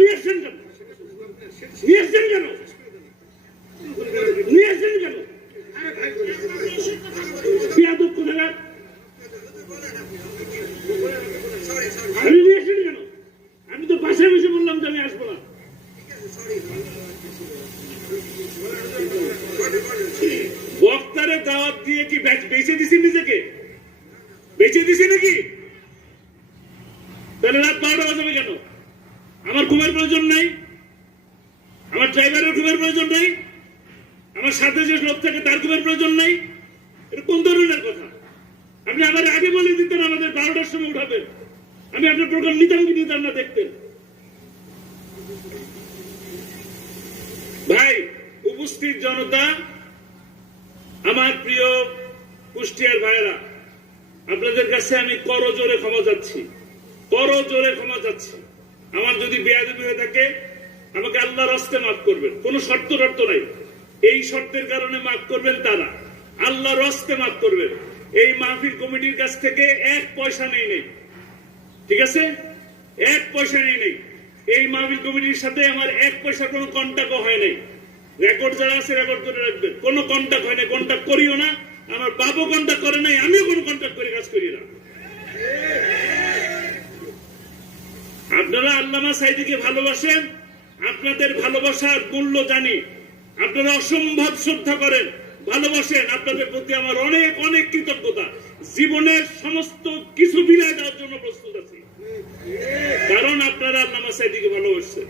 নিয়ে আসছেন কেন? নিয়ে আসছেন কেন? নিয়ে আসছেন কেন? বেয়াদব কোথাকার! আপনি নিয়ে আসছেন কেন? আমি তো বাসায় বসে বললাম যে আমি আসবো না। বক্তারে দাওয়াত দিয়ে কি বেঁচে দিছি? নিজেকে বেঁচে দিছি নাকি? তাহলে রাত 12টা বাজাবে কেন? আমার ঘুমের প্রয়োজন নাই, আমার ড্রাইভারের ঘুমের প্রয়োজন নাই, আমার সাথে যে লোক থাকে তার ঘুমের প্রয়োজন নাই। এটা কোন ধরনের কথা? আপনি আমার আগে বলে দিতেন আমাদের 12টার সময় উঠাবেন, আমি আপনার প্রোগ্রাম নিতাম কি নিতাম না দেখতেন। ভাই, উপস্থিত জনতা, আমার প্রিয় কুষ্টিয়ার ভাইয়েরা, আপনাদের কাছে আমি করজোরে ক্ষমা চাচ্ছি, করজোরে ক্ষমা চাচ্ছি। আমার যদি বেয়াদবি হয়ে থাকে আমাকে আল্লাহর রাস্তায় মাফ করবেন, কোনো শর্ত নাই। এই শর্তের কারণে মাফ করবেন তারা, আল্লাহর রাস্তায় মাফ করবেন। এই মাহফিল কমিটির কাছ থেকে 1 পয়সা নেই, ঠিক আছে? 1 পয়সা নেই। এই মাহফিল কমিটির সাথে আমার 1 পয়সার কোনো কন্ট্যাক্টও হয় নাই। রেকর্ড যারা আছে রেকর্ড করে রাখবেন, কোনো কন্ট্যাক্ট হয় নাই, কন্ট্যাক্ট করিও না। আমার বাবু কন্ট্যাক্ট করে নাই, আমিও কোনো কন্ট্যাক্ট করে কাজ করি না। আপনারা আল্লামা সাঈদীকে ভালোবাসেন, আপনাদের ভালোবাসার মূল্য জানি। আপনারা অসম্ভব শ্রদ্ধা করেন, ভালোবাসেন। আপনাদের প্রতি আমার অনেক অনেক কৃতজ্ঞতা। জীবনের সমস্ত কিছু বিলিয়ে দেওয়ার জন্য প্রস্তুত আছি, কারণ আপনারা আল্লামা সাঈদীকে ভালোবাসেন।